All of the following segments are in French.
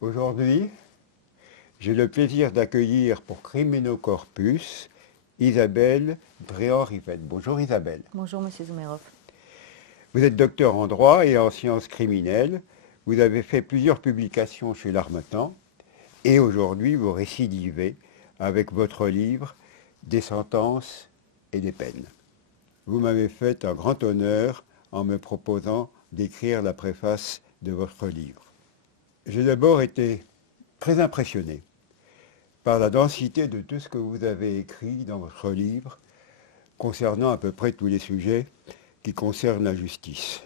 Aujourd'hui, j'ai le plaisir d'accueillir pour Criminocorpus Isabelle Dréan-Rivette. Bonjour Isabelle. Bonjour Monsieur Zoumerov. Vous êtes docteur en droit et en sciences criminelles. Vous avez fait plusieurs publications chez l'Harmattan et aujourd'hui vous récidivez avec votre livre Des sentences et des peines. Vous m'avez fait un grand honneur en me proposant d'écrire la préface de votre livre. J'ai d'abord été très impressionné par la densité de tout ce que vous avez écrit dans votre livre concernant à peu près tous les sujets qui concernent la justice.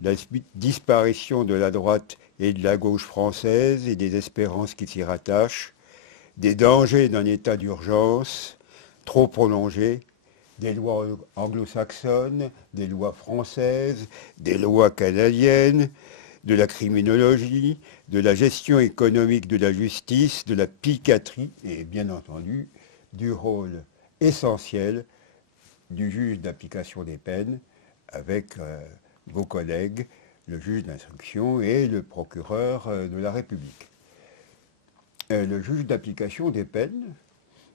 La disparition de la droite et de la gauche française et des espérances qui s'y rattachent, des dangers d'un état d'urgence trop prolongé, des lois anglo-saxonnes, des lois françaises, des lois canadiennes, de la criminologie, de la gestion économique de la justice, de la psychiatrie et bien entendu du rôle essentiel du juge d'application des peines avec vos collègues, le juge d'instruction et le procureur de la République. Le juge d'application des peines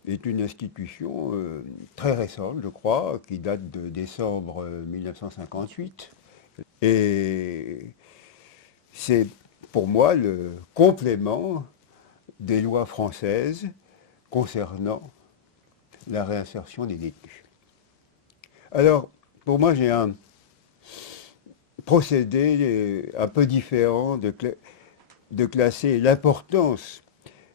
est une institution très récente, je crois, qui date de décembre 1958. Et c'est pour moi le complément des lois françaises concernant la réinsertion des détenus. Alors, pour moi, j'ai un procédé un peu différent de classer l'importance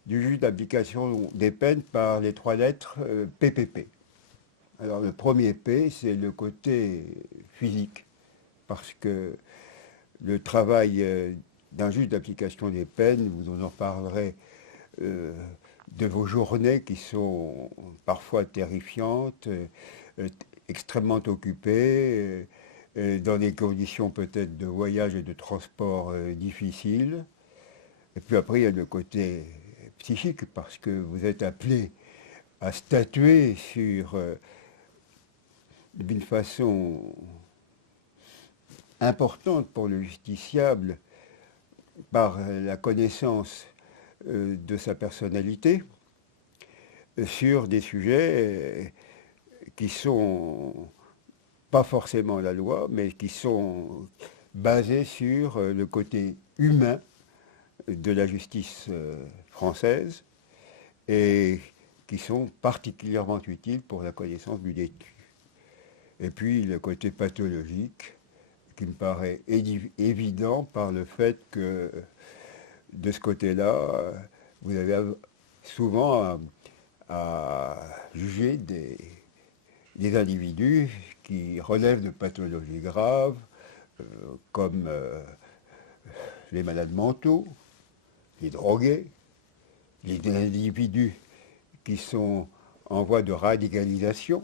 du juge d'application des peines par les trois lettres PPP. Alors, le premier P, c'est le côté physique, parce que le travail d'un juge d'application des peines, vous en parlerez de vos journées qui sont parfois terrifiantes, extrêmement occupées, dans des conditions peut-être de voyage et de transport difficiles. Et puis après, il y a le côté psychique, parce que vous êtes appelé à statuer sur, d'une façon importante pour le justiciable, par la connaissance de sa personnalité, sur des sujets qui sont pas forcément la loi, mais qui sont basés sur le côté humain de la justice française et qui sont particulièrement utiles pour la connaissance du détenu. Et puis le côté pathologique, qui me paraît évident par le fait que de ce côté-là, vous avez souvent à juger des individus qui relèvent de pathologies graves, comme les malades mentaux, les drogués, les individus qui sont en voie de radicalisation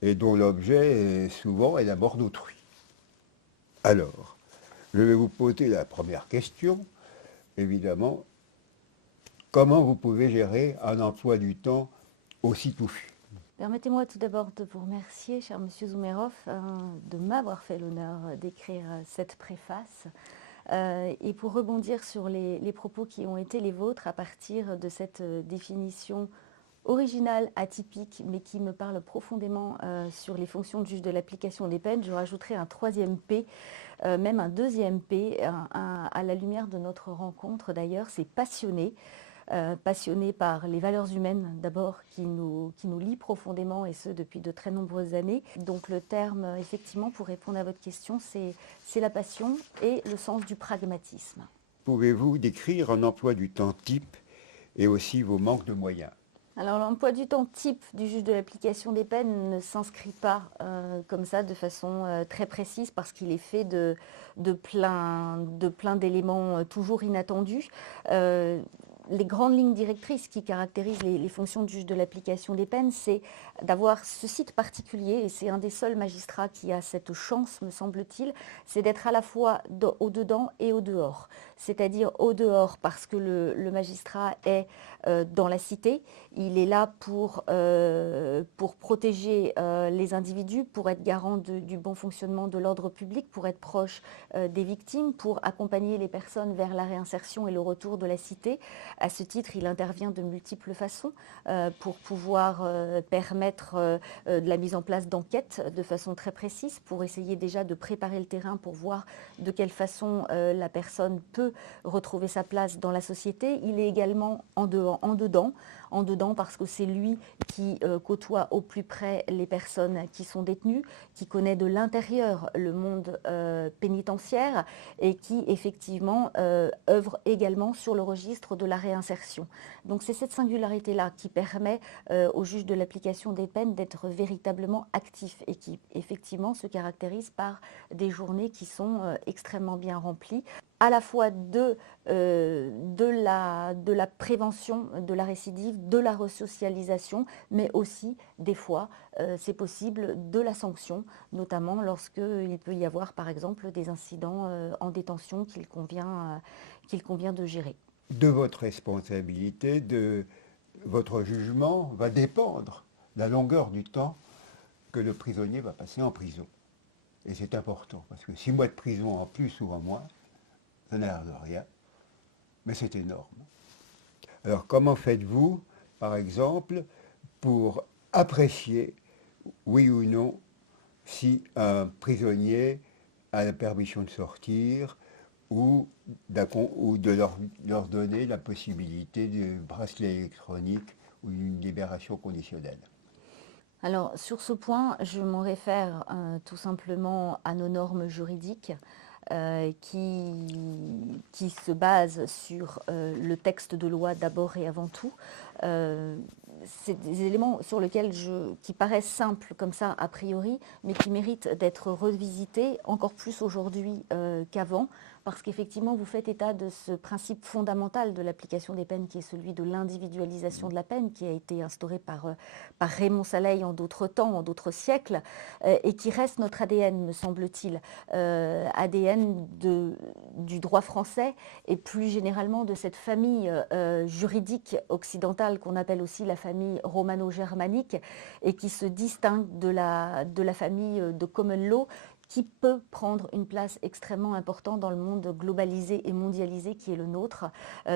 et dont l'objet souvent est la mort d'autrui. Alors, je vais vous poser la première question, évidemment. Comment vous pouvez gérer un emploi du temps aussi touffu? Permettez-moi tout d'abord de vous remercier, cher Monsieur Zoumerov, de m'avoir fait l'honneur d'écrire cette préface. Et pour rebondir sur les propos qui ont été les vôtres à partir de cette définition originale, atypique, mais qui me parle profondément sur les fonctions de juge de l'application des peines, je rajouterai un troisième P, même un deuxième P, à la lumière de notre rencontre d'ailleurs, c'est passionné. Passionné par les valeurs humaines d'abord qui nous lient profondément et ce depuis de très nombreuses années. Donc le terme effectivement pour répondre à votre question c'est la passion et le sens du pragmatisme. Pouvez-vous décrire un emploi du temps type et aussi vos manques de moyens? Alors l'emploi du temps type du juge de l'application des peines ne s'inscrit pas comme ça de façon très précise parce qu'il est fait de plein d'éléments toujours inattendus. Les grandes lignes directrices qui caractérisent les fonctions du juge de l'application des peines, c'est d'avoir ce site particulier, et c'est un des seuls magistrats qui a cette chance, me semble-t-il, c'est d'être à la fois au dedans et au dehors. c'est-à-dire au dehors parce que le magistrat est dans la cité. Il est là pour protéger les individus, pour être garant du bon fonctionnement de l'ordre public, pour être proche des victimes, pour accompagner les personnes vers la réinsertion et le retour de la cité. À ce titre, il intervient de multiples façons pour pouvoir permettre de la mise en place d'enquêtes de façon très précise, pour essayer déjà de préparer le terrain pour voir de quelle façon la personne peut retrouver sa place dans la société. Il est également en dedans parce que c'est lui qui côtoie au plus près les personnes qui sont détenues, qui connaît de l'intérieur le monde pénitentiaire et qui effectivement œuvre également sur le registre de la réinsertion. Donc c'est cette singularité-là qui permet au juge de l'application des peines d'être véritablement actif et qui effectivement se caractérise par des journées qui sont extrêmement bien remplies, à la fois de la prévention de la récidive, de la resocialisation, mais aussi des fois c'est possible de la sanction, notamment lorsqu'il peut y avoir par exemple des incidents en détention qu'il convient de gérer. De votre responsabilité, de votre jugement va dépendre la longueur du temps que le prisonnier va passer en prison. Et c'est important, parce que 6 mois de prison en plus ou en moins, ça n'a l'air de rien, mais c'est énorme. Alors comment faites-vous, par exemple, pour apprécier, oui ou non, si un prisonnier a la permission de sortir ou de leur donner la possibilité du bracelet électronique ou d'une libération conditionnelle? Alors sur ce point, je m'en réfère tout simplement à nos normes juridiques qui se basent sur le texte de loi d'abord et avant tout. C'est des éléments sur lesquels qui paraissent simples comme ça a priori, mais qui méritent d'être revisités encore plus aujourd'hui qu'avant, parce qu'effectivement vous faites état de ce principe fondamental de l'application des peines qui est celui de l'individualisation de la peine, qui a été instauré par Raymond Saleil en d'autres temps, en d'autres siècles, et qui reste notre ADN, me semble-t-il, ADN du droit français et plus généralement de cette famille juridique occidentale qu'on appelle aussi la famille romano-germanique et qui se distingue de la famille de common law, qui peut prendre une place extrêmement importante dans le monde globalisé et mondialisé qui est le nôtre,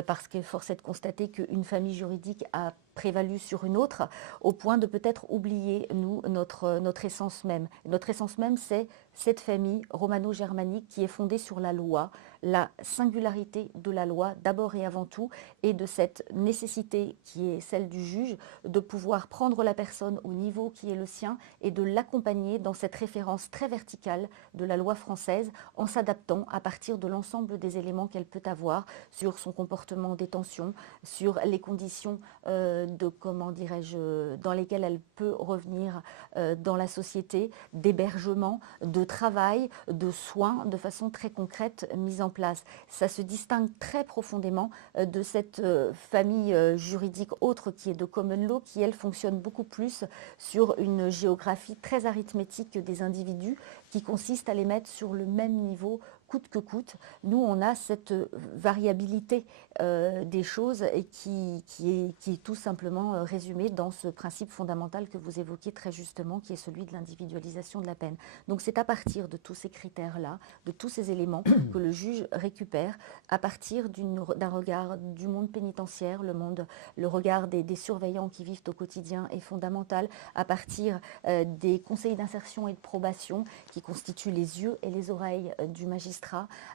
parce que force est de constater qu'une famille juridique a prévalu sur une autre, au point de peut-être oublier, nous, notre essence même. Notre essence même, c'est cette famille romano-germanique qui est fondée sur la loi, la singularité de la loi d'abord et avant tout, et de cette nécessité qui est celle du juge de pouvoir prendre la personne au niveau qui est le sien et de l'accompagner dans cette référence très verticale de la loi française en s'adaptant à partir de l'ensemble des éléments qu'elle peut avoir sur son comportement en détention, sur les conditions dans lesquelles elle peut revenir dans la société, d'hébergement, de travail, de soins, de façon très concrète mise en place. Ça se distingue très profondément de cette famille juridique autre qui est de common law, qui elle fonctionne beaucoup plus sur une géographie très arithmétique des individus, qui consiste à les mettre sur le même niveau coûte que coûte. Nous, on a cette variabilité des choses et qui est tout simplement résumée dans ce principe fondamental que vous évoquiez très justement, qui est celui de l'individualisation de la peine. Donc c'est à partir de tous ces critères-là, de tous ces éléments que le juge récupère à partir d'un regard du monde pénitentiaire, le regard des surveillants qui vivent au quotidien est fondamental, à partir des conseils d'insertion et de probation qui constituent les yeux et les oreilles du magistrat,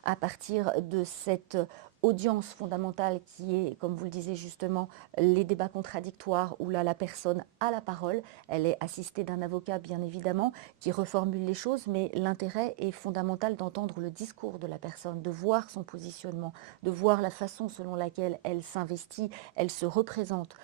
à partir de cette audience fondamentale qui est, comme vous le disiez justement, les débats contradictoires où là la personne a la parole, elle est assistée d'un avocat bien évidemment qui reformule les choses, mais l'intérêt est fondamental d'entendre le discours de la personne, de voir son positionnement, de voir la façon selon laquelle elle s'investit, elle se représente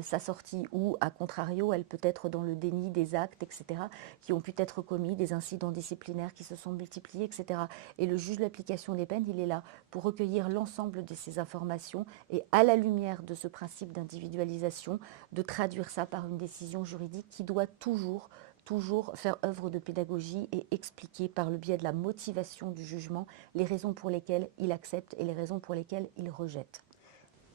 sa sortie ou à contrario elle peut être dans le déni des actes, etc., qui ont pu être commis, des incidents disciplinaires qui se sont multipliés, etc. Et le juge de l'application des peines, il est là pour recueillir l'ensemble de ces informations et à la lumière de ce principe d'individualisation, de traduire ça par une décision juridique qui doit toujours toujours faire œuvre de pédagogie et expliquer par le biais de la motivation du jugement les raisons pour lesquelles il accepte et les raisons pour lesquelles il rejette.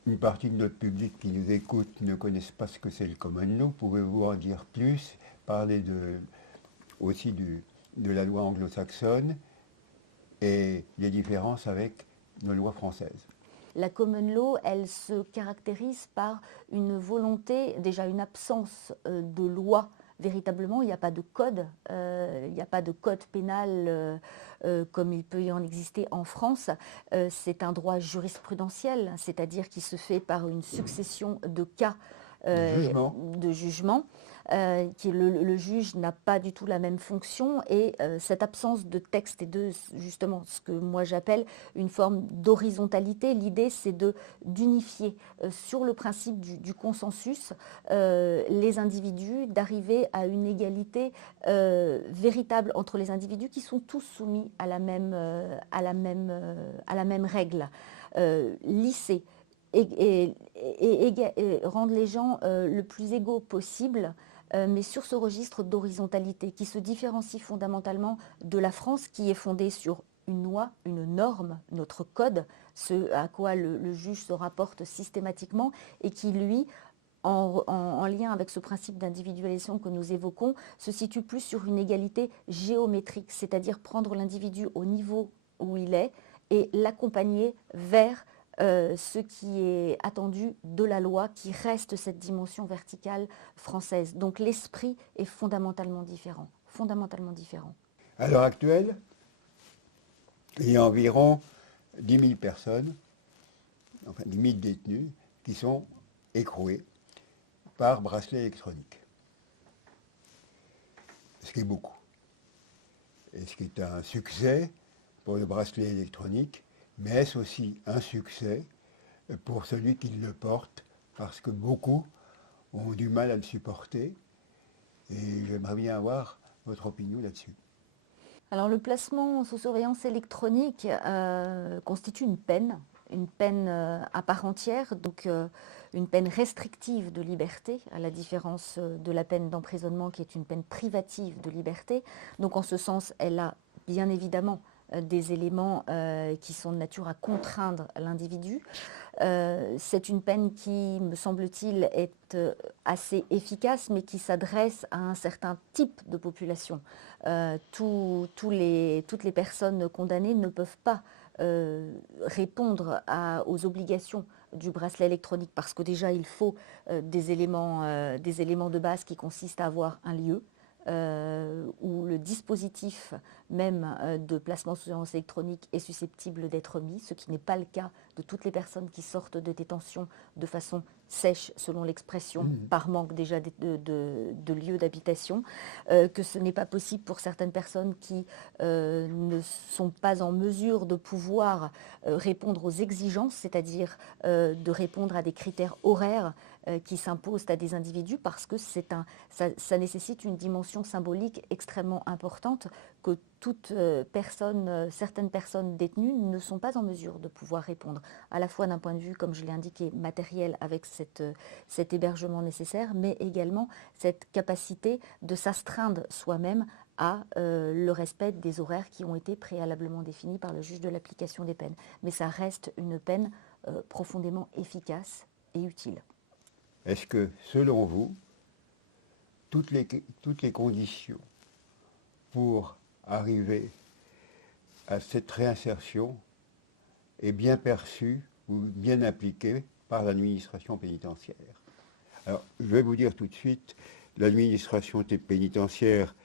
Une partie de notre public qui nous écoute ne connaissent pas ce que c'est le common law. Pouvez-vous en dire plus, parler aussi de la loi anglo-saxonne et les différences avec nos lois françaises? La common law, elle se caractérise par une volonté, déjà une absence de loi véritablement. Il n'y a pas de code, il n'y a pas de code pénal comme il peut y en exister en France. C'est un droit jurisprudentiel, c'est-à-dire qui se fait par une succession de cas de jugement. Le juge n'a pas du tout la même fonction et cette absence de texte et de justement ce que moi j'appelle une forme d'horizontalité, l'idée c'est d'unifier sur le principe du consensus les individus, d'arriver à une égalité véritable entre les individus qui sont tous soumis à la même règle. Lisser et rendre les gens le plus égaux possible, mais sur ce registre d'horizontalité qui se différencie fondamentalement de la France qui est fondée sur une loi, une norme, notre code, ce à quoi le juge se rapporte systématiquement et qui, lui, en lien avec ce principe d'individualisation que nous évoquons, se situe plus sur une égalité géométrique, c'est-à-dire prendre l'individu au niveau où il est et l'accompagner vers ce qui est attendu de la loi, qui reste cette dimension verticale française. Donc l'esprit est fondamentalement différent, fondamentalement différent. À l'heure actuelle, il y a environ 10 000 personnes, enfin 10 000 détenus, qui sont écroués par bracelet électronique. Ce qui est beaucoup. Et ce qui est un succès pour le bracelet électronique, mais est-ce aussi un succès pour celui qui le porte, parce que beaucoup ont du mal à le supporter, et j'aimerais bien avoir votre opinion là-dessus. Alors le placement sous surveillance électronique constitue une peine à part entière, donc une peine restrictive de liberté, à la différence de la peine d'emprisonnement qui est une peine privative de liberté. Donc en ce sens, elle a bien évidemment des éléments qui sont de nature à contraindre l'individu. C'est une peine qui, me semble-t-il, est assez efficace, mais qui s'adresse à un certain type de population. Toutes les personnes condamnées ne peuvent pas répondre aux obligations du bracelet électronique parce que déjà il faut des éléments de base qui consistent à avoir un lieu, où le dispositif même de placement sous surveillance électronique est susceptible d'être mis, ce qui n'est pas le cas de toutes les personnes qui sortent de détention de façon sèche, selon l'expression, par manque déjà de lieu d'habitation, que ce n'est pas possible pour certaines personnes qui ne sont pas en mesure de pouvoir répondre aux exigences, c'est-à-dire de répondre à des critères horaires qui s'imposent à des individus parce que ça nécessite une dimension symbolique extrêmement importante que certaines personnes détenues ne sont pas en mesure de pouvoir répondre, à la fois d'un point de vue, comme je l'ai indiqué, matériel avec cet hébergement nécessaire, mais également cette capacité de s'astreindre soi-même à le respect des horaires qui ont été préalablement définis par le juge de l'application des peines. Mais ça reste une peine profondément efficace et utile. Est-ce que, selon vous, toutes les conditions pour arriver à cette réinsertion est bien perçue ou bien appliquée par l'administration pénitentiaire? Alors, je vais vous dire tout de suite, l'administration pénitentiaire,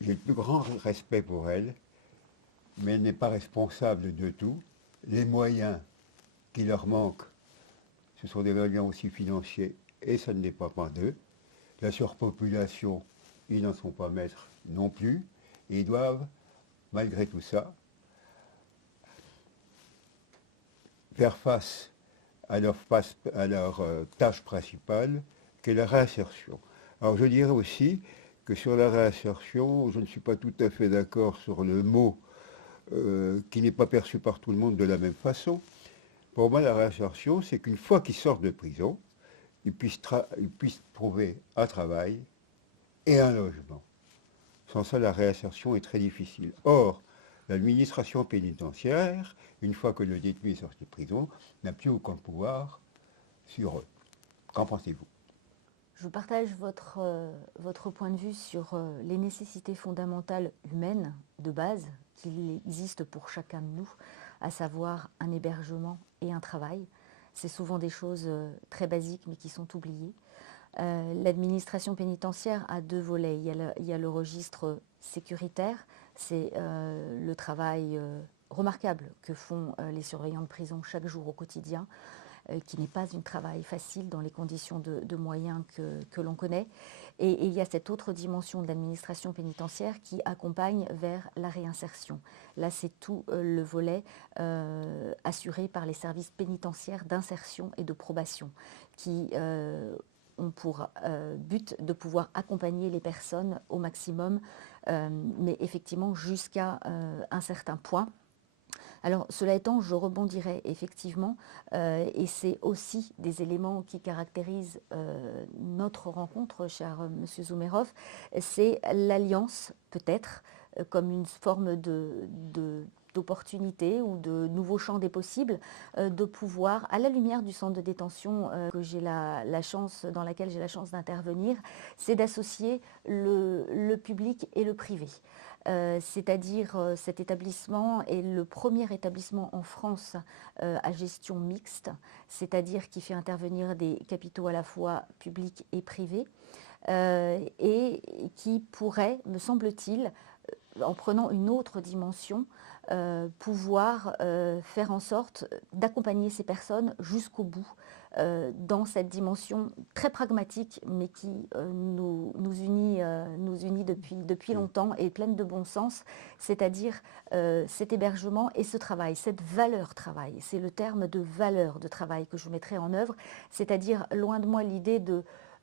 j'ai le plus grand respect pour elle, mais elle n'est pas responsable de tout. Les moyens qui leur manquent, ce sont des moyens aussi financiers, et ça ne dépend pas d'eux. La surpopulation, ils n'en sont pas maîtres non plus. Et ils doivent, malgré tout ça, faire face à leur tâche principale, qui est la réinsertion. Alors je dirais aussi que sur la réinsertion, je ne suis pas tout à fait d'accord sur le mot qui n'est pas perçu par tout le monde de la même façon. Pour moi, la réinsertion, c'est qu'une fois qu'ils sortent de prison, ils puissent trouver un travail et un logement. Sans ça, la réinsertion est très difficile. Or, l'administration pénitentiaire, une fois que le détenu est sorti de prison, n'a plus aucun pouvoir sur eux. Qu'en pensez-vous? Je partage votre point de vue sur les nécessités fondamentales humaines de base qu'il existe pour chacun de nous, à savoir un hébergement et un travail. C'est souvent des choses très basiques mais qui sont oubliées. L'administration pénitentiaire a deux volets. Il y a le registre sécuritaire, c'est le travail remarquable que font les surveillants de prison chaque jour au quotidien, qui n'est pas un travail facile dans les conditions de moyens que l'on connaît. Et il y a cette autre dimension de l'administration pénitentiaire qui accompagne vers la réinsertion. Là, c'est tout le volet assuré par les services pénitentiaires d'insertion et de probation qui ont pour but de pouvoir accompagner les personnes au maximum, mais effectivement jusqu'à un certain point. Alors, cela étant, je rebondirai effectivement, et c'est aussi des éléments qui caractérisent notre rencontre, cher Monsieur Zoumerov, c'est l'alliance, peut-être, comme une forme d'opportunité ou de nouveau champ des possibles, de pouvoir, à la lumière du centre de détention que j'ai la chance, dans laquelle j'ai la chance d'intervenir, c'est d'associer le public et le privé. C'est-à-dire cet établissement est le premier établissement en France à gestion mixte, c'est-à-dire qui fait intervenir des capitaux à la fois publics et privés, et qui pourrait, me semble-t-il, en prenant une autre dimension, pouvoir faire en sorte d'accompagner ces personnes jusqu'au bout dans cette dimension très pragmatique, mais qui nous unit depuis longtemps et pleine de bon sens, c'est-à-dire cet hébergement et ce travail, cette valeur travail. C'est le terme de valeur de travail que je mettrai en œuvre, c'est-à-dire loin de moi l'idée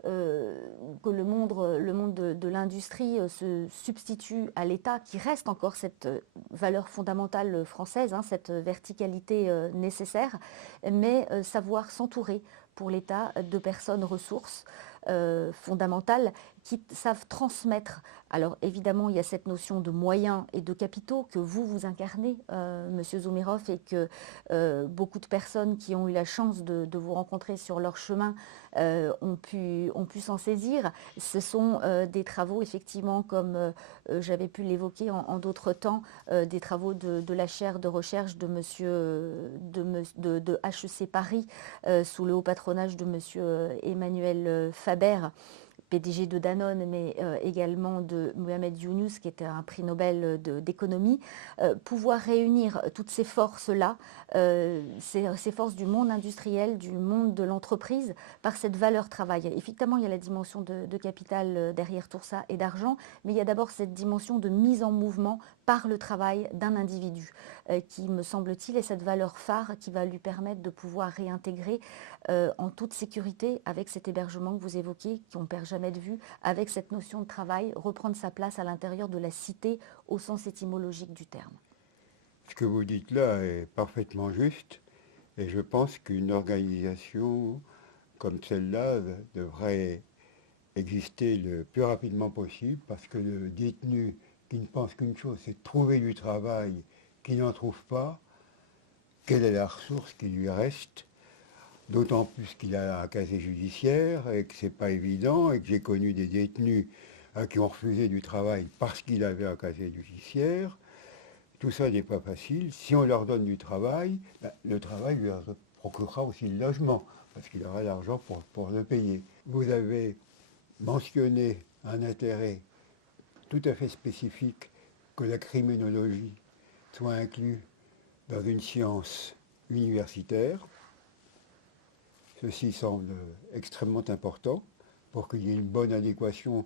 que le monde de l'industrie se substitue à l'État, qui reste encore cette valeur fondamentale française, hein, cette verticalité nécessaire, mais savoir s'entourer pour l'État de personnes ressources fondamentales qui savent transmettre. Alors évidemment, il y a cette notion de moyens et de capitaux que vous incarnez, Monsieur Zoumerov, et que beaucoup de personnes qui ont eu la chance de vous rencontrer sur leur chemin ont pu s'en saisir. Ce sont des travaux, effectivement, comme j'avais pu l'évoquer en d'autres temps, des travaux de la chaire de recherche de HEC Paris, sous le haut patronage de Monsieur Emmanuel Faber, PDG de Danone, mais également de Mohamed Younous, qui était un prix Nobel d'économie, pouvoir réunir toutes ces forces-là, ces forces du monde industriel, du monde de l'entreprise, par cette valeur travail. Effectivement, il y a la dimension de capital derrière tout ça et d'argent, mais il y a d'abord cette dimension de mise en mouvement par le travail d'un individu, qui, me semble-t-il, est cette valeur phare qui va lui permettre de pouvoir réintégrer en toute sécurité, avec cet hébergement que vous évoquez, qu'on ne perd jamais de vue, avec cette notion de travail, reprendre sa place à l'intérieur de la cité au sens étymologique du terme. Ce que vous dites là est parfaitement juste, et je pense qu'une organisation comme celle-là devrait exister le plus rapidement possible, parce que le détenu qui ne pense qu'une chose, c'est de trouver du travail, qui n'en trouve pas, quelle est la ressource qui lui reste? D'autant plus qu'il a un casier judiciaire et que c'est pas évident, et que j'ai connu des détenus qui ont refusé du travail parce qu'il avait un casier judiciaire. Tout ça n'est pas facile. Si on leur donne du travail, le travail lui procurera aussi le logement, parce qu'il aura l'argent pour le payer. Vous avez mentionné un intérêt tout à fait spécifique, que la criminologie soit inclue dans une science universitaire. Ceci semble extrêmement important pour qu'il y ait une bonne adéquation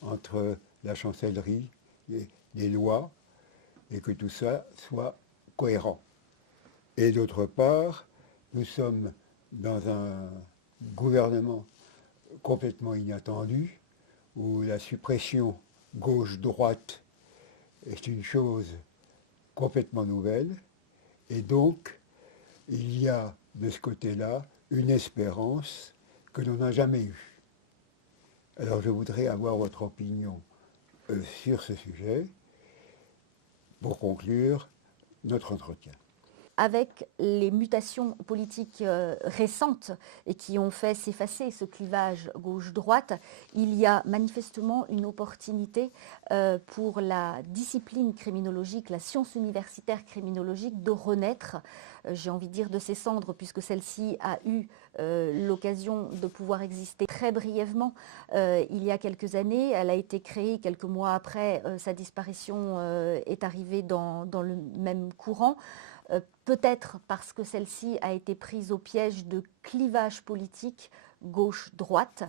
entre la chancellerie, les lois, et que tout ça soit cohérent. Et d'autre part, nous sommes dans un gouvernement complètement inattendu, où la suppression gauche-droite est une chose complètement nouvelle, et donc il y a de ce côté-là une espérance que l'on n'a jamais eue. Alors je voudrais avoir votre opinion sur ce sujet pour conclure notre entretien. Avec les mutations politiques récentes et qui ont fait s'effacer ce clivage gauche-droite, il y a manifestement une opportunité pour la discipline criminologique, la science universitaire criminologique de renaître, j'ai envie de dire de ses cendres, puisque celle-ci a eu l'occasion de pouvoir exister très brièvement il y a quelques années. Elle a été créée quelques mois après sa disparition est arrivée dans le même courant. Peut-être parce que celle-ci a été prise au piège de clivage politique gauche-droite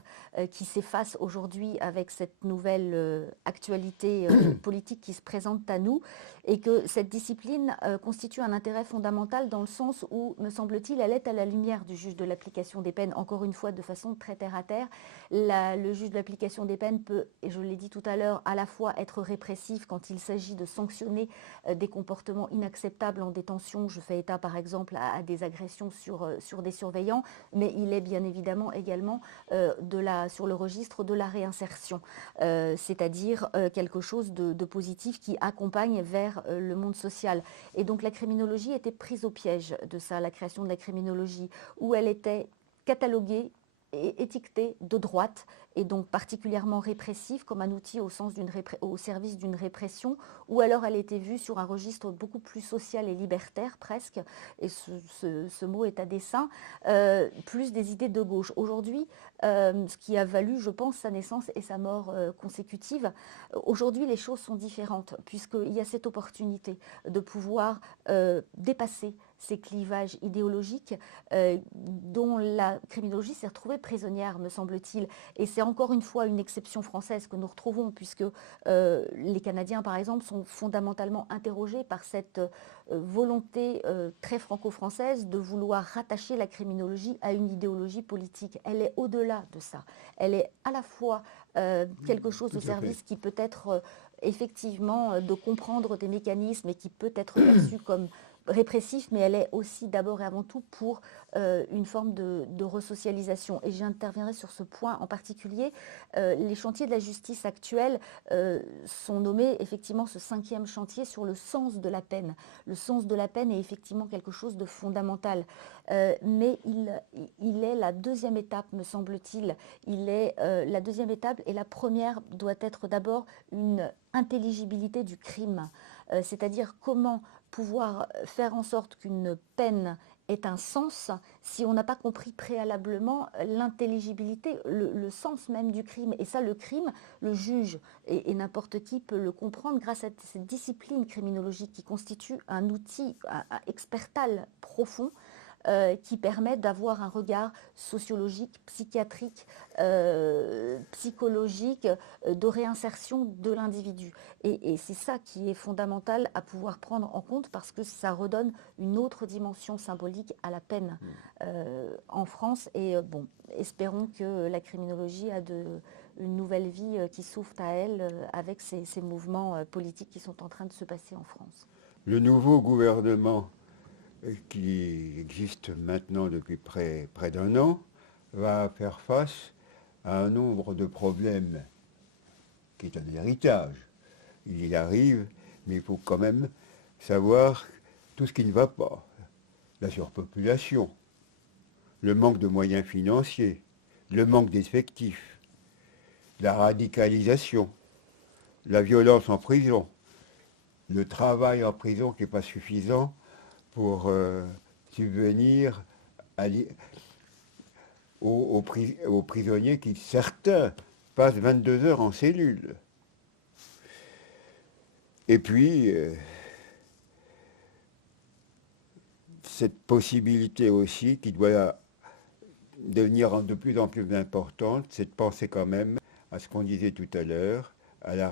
qui s'efface aujourd'hui avec cette nouvelle actualité politique qui se présente à nous, et que cette discipline constitue un intérêt fondamental dans le sens où, me semble-t-il, elle est à la lumière du juge de l'application des peines, encore une fois de façon très terre-à-terre. Le juge de l'application des peines peut, et je l'ai dit tout à l'heure, à la fois être répressif quand il s'agit de sanctionner des comportements inacceptables en détention. Je fais état par exemple à des agressions sur des surveillants, mais il est bien évidemment également sur le registre de la réinsertion, c'est-à-dire quelque chose de positif qui accompagne vers le monde social. Et donc la criminologie était prise au piège de ça, la création de la criminologie, où elle était cataloguée et étiquetée de droite, et donc particulièrement répressive comme un outil au service d'une répression, ou alors elle était vue sur un registre beaucoup plus social et libertaire presque, et ce mot est à dessein, plus des idées de gauche. Aujourd'hui, ce qui a valu, je pense, sa naissance et sa mort consécutive, aujourd'hui les choses sont différentes, puisqu'il y a cette opportunité de pouvoir dépasser ces clivages idéologiques dont la criminologie s'est retrouvée prisonnière, me semble-t-il. Et c'est encore une fois une exception française que nous retrouvons, puisque les Canadiens, par exemple, sont fondamentalement interrogés par cette volonté très franco-française de vouloir rattacher la criminologie à une idéologie politique. Elle est au-delà de ça. Elle est à la fois quelque chose Tout de à fait. service qui peut être effectivement de comprendre des mécanismes et qui peut être perçu comme répressif, mais elle est aussi d'abord et avant tout pour une forme de resocialisation. Et j'interviendrai sur ce point en particulier. Les chantiers de la justice actuels sont nommés effectivement ce 5e chantier sur le sens de la peine. Le sens de la peine est effectivement quelque chose de fondamental, mais il est la deuxième étape, me semble-t-il. Il est la deuxième étape, et la première doit être d'abord une intelligibilité du crime, c'est-à-dire comment pouvoir faire en sorte qu'une peine ait un sens si on n'a pas compris préalablement l'intelligibilité, le sens même du crime. Et ça, le crime, le juge et n'importe qui peut le comprendre grâce à cette discipline criminologique qui constitue un outil expertal profond qui permet d'avoir un regard sociologique, psychiatrique, psychologique, de réinsertion de l'individu. Et c'est ça qui est fondamental à pouvoir prendre en compte, parce que ça redonne une autre dimension symbolique à la peine en France. Et bon, espérons que la criminologie a une nouvelle vie qui s'ouvre à elle avec ces mouvements politiques qui sont en train de se passer en France. Le nouveau gouvernement qui existe maintenant depuis près d'un an va faire face à un nombre de problèmes qui est un héritage. Il y arrive, mais il faut quand même savoir tout ce qui ne va pas. La surpopulation, le manque de moyens financiers, le manque d'effectifs, la radicalisation, la violence en prison, le travail en prison qui n'est pas suffisant pour subvenir aux prisonniers qui, certains, passent 22 heures en cellule. Et puis, cette possibilité aussi qui doit devenir de plus en plus importante, c'est de penser quand même à ce qu'on disait tout à l'heure, à la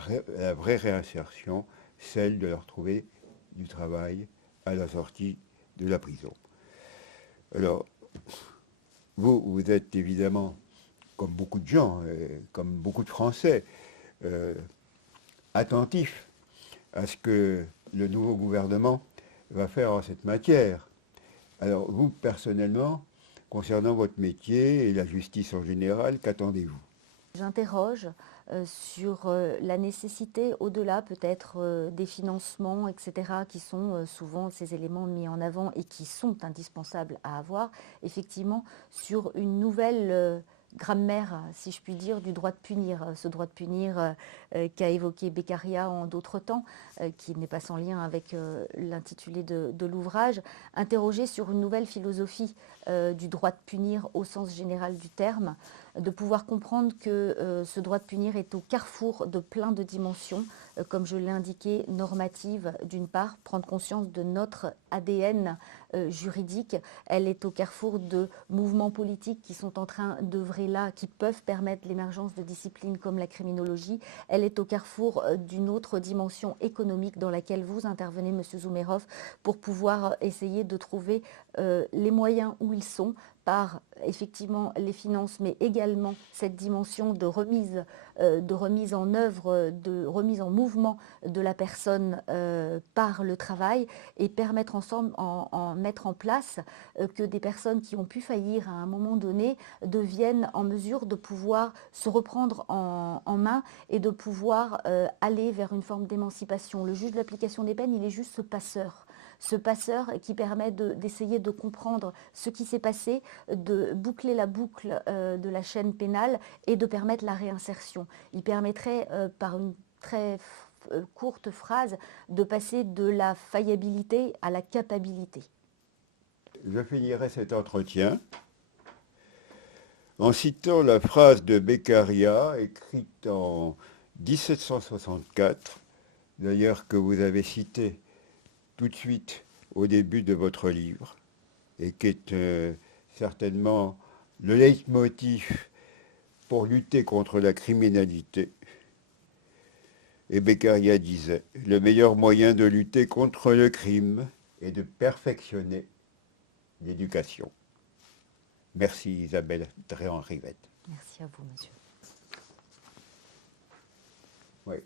vraie réinsertion, celle de leur trouver du travail à la sortie de la prison. Alors, vous êtes évidemment, comme beaucoup de gens, comme beaucoup de Français, attentifs à ce que le nouveau gouvernement va faire en cette matière. Alors, vous, personnellement, concernant votre métier et la justice en général, qu'attendez-vous? J'interroge sur la nécessité, au-delà peut-être des financements, etc., qui sont souvent ces éléments mis en avant et qui sont indispensables à avoir, effectivement, sur une nouvelle grammaire, si je puis dire, du droit de punir. Ce droit de punir qu'a évoqué Beccaria en d'autres temps, qui n'est pas sans lien avec l'intitulé de l'ouvrage, interroger sur une nouvelle philosophie du droit de punir au sens général du terme, de pouvoir comprendre que ce droit de punir est au carrefour de plein de dimensions, comme je l'ai indiqué, normatives d'une part, prendre conscience de notre ADN juridique. Elle est au carrefour de mouvements politiques qui sont en train d'œuvrer là, qui peuvent permettre l'émergence de disciplines comme la criminologie. Elle est au carrefour d'une autre dimension économique dans laquelle vous intervenez, Monsieur Zoumerhoff, pour pouvoir essayer de trouver les moyens où ils sont, par effectivement les finances, mais également cette dimension de remise en œuvre, de remise en mouvement de la personne par le travail, et permettre ensemble, mettre en place que des personnes qui ont pu faillir à un moment donné deviennent en mesure de pouvoir se reprendre en main et de pouvoir aller vers une forme d'émancipation. Le juge de l'application des peines, il est juste ce passeur qui permet d'essayer de comprendre ce qui s'est passé, de boucler la boucle de la chaîne pénale et de permettre la réinsertion. Il permettrait, par une très courte phrase, de passer de la faillibilité à la capacité. Je finirai cet entretien en citant la phrase de Beccaria, écrite en 1764, d'ailleurs que vous avez citée tout de suite au début de votre livre, et qui est certainement le leitmotiv pour lutter contre la criminalité. Et Beccaria disait, le meilleur moyen de lutter contre le crime est de perfectionner l'éducation. Merci Isabelle Dréan-Rivette. Merci à vous, monsieur. Oui.